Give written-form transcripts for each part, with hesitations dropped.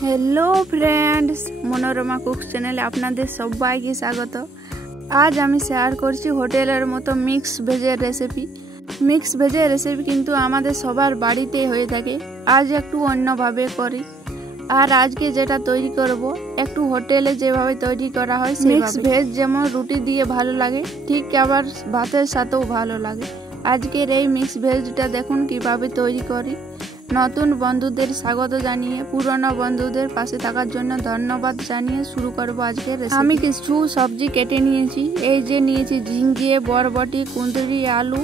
Hello friends, Manorama cook चैनले आपनादेर सबाइके स्वागत। आज आमी शेयर करছি হোটেলের মতো মিক্স ভেজের রেসিপি। মিক্স ভেজের রেসিপি কিন্তু আমাদের সবার বাড়িতেই হয়ে থাকে। আজ একটু অন্যভাবে করি। আর আজকে যেটা তৈরি করব একটু হোটেলে যেভাবে তৈরি করা হয় মিক্স ভেজ যেমন রুটি দিয়ে ভালো লাগে, ঠিক আবার ভাতের সাথেও ভালো লাগে। আজকের এই মিক্স ভেজটা দেখুন কিভাবে তৈরি করি। নতুন বন্ধুদের স্বাগত জানিয়ে পুরনো বন্ধুদের পাশে থাকার জন্য ধন্যবাদ জানিয়ে শুরু করব আজকের রেসিপি। আমি কিছু সবজি কেটে নিয়েছি। এই যে নিয়েছি ঝিঙ্গে, বরবটি, কুঁদরি, আলু,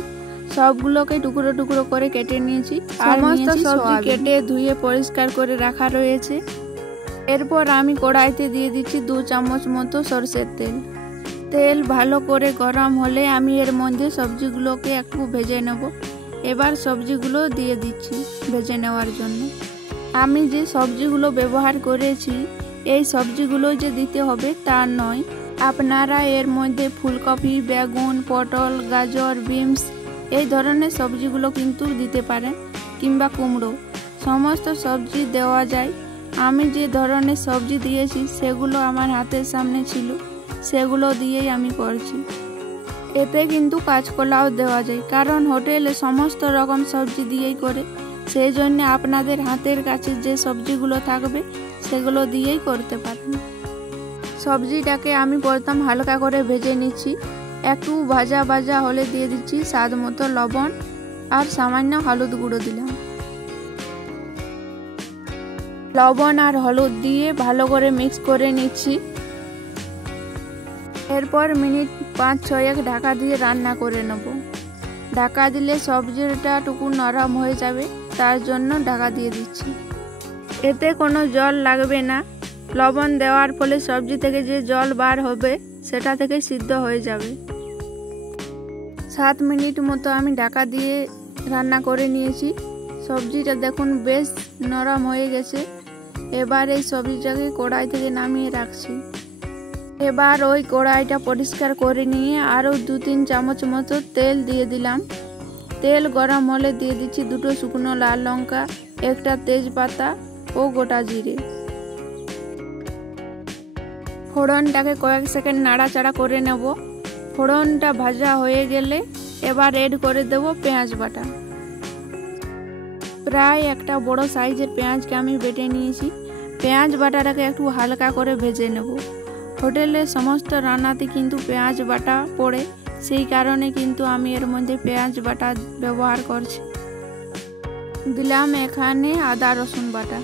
সবগুলোকে টুকরো টুকরো করে কেটে নিয়েছি। সমস্ত সবজি কেটে ধুয়ে পরিষ্কার করে রাখা রয়েছে। এরপর আমি কড়াইতে দিয়ে দিচ্ছি 2 চামচ মতো সরষের তেল। তেল ভালো করে গরম হলে আমি এর মধ্যে সবজিগুলোকে একটু ভেজে নেব। এবার সবজিগুলো দিয়ে দিচ্ছি ভেজে নেওয়ার জন্য। আমি যে সবজিগুলো ব্যবহার করেছি এই সবজিগুলো যে দিতে হবে তা নয়, আপনারা এর মধ্যে ফুলকপি, বেগুন, পটল, গাজর, বিনস এই ধরনের সবজিগুলো কিন্তু দিতে পারেন, কিংবা কুমড়ো, সমস্ত সবজি দেওয়া যায়। আমি যে ধরনের সবজি দিয়েছি সেগুলো আমার হাতের সামনে ছিল, সেগুলো দিয়েই আমি করছি। এতে কিন্তু কাঁচকলাও দেওয়া যায়, কারণ হোটেলে সমস্ত রকম সবজি দিয়েই করে, সেই জন্য আপনাদের হাতের কাছে যে সবজিগুলো থাকবে সেগুলো দিয়েই করতে পারেন। সবজিটাকে আমি প্রথম হালকা করে ভেজে নিচ্ছি। একটু ভাজা ভাজা হলে দিয়ে দিচ্ছি স্বাদ মতো লবণ আর সামান্য হলুদ গুঁড়ো দিলাম। লবণ আর হলুদ দিয়ে ভালো করে মিক্স করে নিচ্ছি। এরপর মিনিট 5-6 ঢাকা দিয়ে রান্না করে নেব। ঢাকা দিলে সবজিটা টুকু নরম হয়ে যাবে, তার জন্য ঢাকা দিয়ে দিচ্ছি। এতে কোনো জল লাগবে না। লবণ দেওয়ার ফলে সবজি থেকে যে জল বার হবে সেটা থেকে সিদ্ধ হয়ে যাবে। 7 মিনিট মতো আমি ঢাকা দিয়ে রান্না করে নিয়েছি। সবজিটা দেখুন বেশ নরম হয়ে গেছে। এবার এই সবজিটাকে কড়াই থেকে নামিয়ে রাখছি। এবার ওই কড়াইটা পরিষ্কার করে নিয়ে আরও 2-3 চামচ মতো তেল দিয়ে দিলাম। তেল গরম হলে দিয়ে দিচ্ছি 2 শুকনো লাল লঙ্কা, 1টা তেজপাতা ও গোটা জিরে। ফোড়নটাকে কয়েক সেকেন্ড নাড়াচাড়া করে নেব। ফোড়নটা ভাজা হয়ে গেলে এবার এড করে দেব পেঁয়াজ বাটা। প্রায় একটা বড় সাইজের পেঁয়াজকে আমি বেটে নিয়েছি। পেঁয়াজ বাটাটাকে একটু হালকা করে ভেজে নেব। হোটেলে সমস্ত রান্নাতে কিন্তু পেঁয়াজ বাটা পড়ে, সেই কারণে কিন্তু আমি এর মধ্যে পেঁয়াজ বাটা ব্যবহার করছি। দিলাম এখানে আদা রসুন বাটা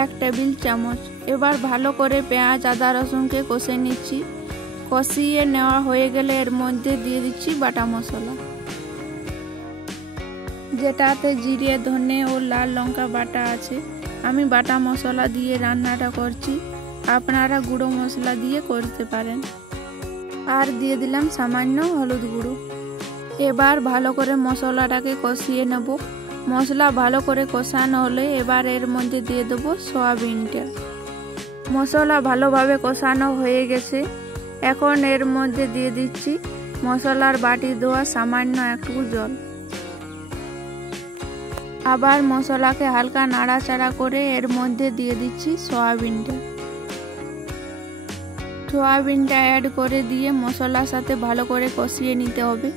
1 টেবিল চামচ। এবার ভালো করে পেঁয়াজ আদা রসুনকে কষে নিচ্ছি। কষিয়ে নেওয়া হয়ে গেলে এর মধ্যে দিয়ে দিচ্ছি বাটা মশলা, যেটাতে জিরে, ধনে ও লাল লঙ্কা বাটা আছে। আমি বাটা মশলা দিয়ে রান্নাটা করছি, আপনারা গুঁড়ো মশলা দিয়ে করতে পারেন। আর দিয়ে দিলাম সামান্য হলুদ গুঁড়ো। এবার ভালো করে মশলাটাকে কষিয়ে নেব। মশলা ভালো করে কষানো হলে এবার এর মধ্যে দিয়ে দেবো সয়াবিনটা। মশলা ভালোভাবে কষানো হয়ে গেছে। এখন এর মধ্যে দিয়ে দিচ্ছি মশলার বাটি দেওয়া সামান্য একটু জল। আবার মশলাকে হালকা নাড়াচাড়া করে এর মধ্যে দিয়ে দিচ্ছি সয়াবিনটা। সয়াবিনটা অ্যাড করে দিয়ে মশলার সাথে ভালো করে কষিয়ে নিতে হবে।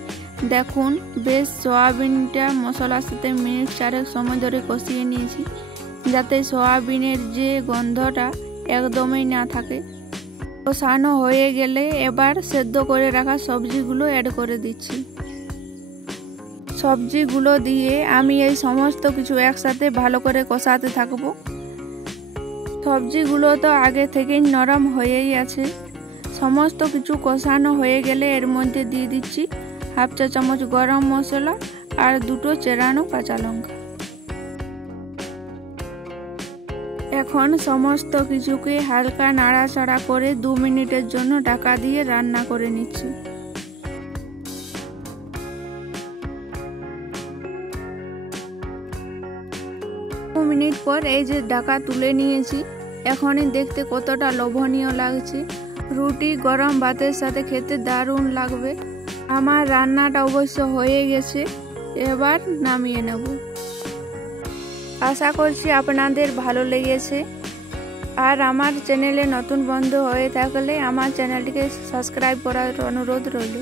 দেখুন বেশ সয়াবিনটা মশলার সাথে মিনিট 4 সময় ধরে কষিয়ে নিয়েছি, যাতে সয়াবিনের যে গন্ধটা একদমই না থাকে। কষানো হয়ে গেলে এবার সেদ্ধ করে রাখা সবজিগুলো অ্যাড করে দিচ্ছি। সবজিগুলো দিয়ে আমি এই সমস্ত কিছু একসাথে ভালো করে কষাতে থাকবো। সবজিগুলো তো আগে থেকেই নরম হয়েই আছে। সমস্ত কিছু কষানো হয়ে গেলে এর মধ্যে দিয়ে দিচ্ছি 1/2 চা চামচ গরম মশলা আর 2 চেরানো কাঁচা লঙ্কা। এখন সমস্ত কিছুকে হালকা নাড়াচাড়া করে 2 মিনিটের জন্য ঢাকা দিয়ে রান্না করে নিচ্ছি। 2 মিনিট পর এই যে ঢাকা তুলে নিয়েছি। এখনই দেখতে কতটা লোভনীয় লাগছে। রুটি গরম ভাতের সাথে খেতে দারুণ লাগবে। আমার রান্নাটা অবশ্য হয়ে গেছে, এবার নামিয়ে নেব। আশা করছি আপনাদের ভালো লেগেছে। আর আমার চ্যানেলে নতুন বন্ধু হয়ে থাকলে আমার চ্যানেলটিকে সাবস্ক্রাইব করার অনুরোধ রইল।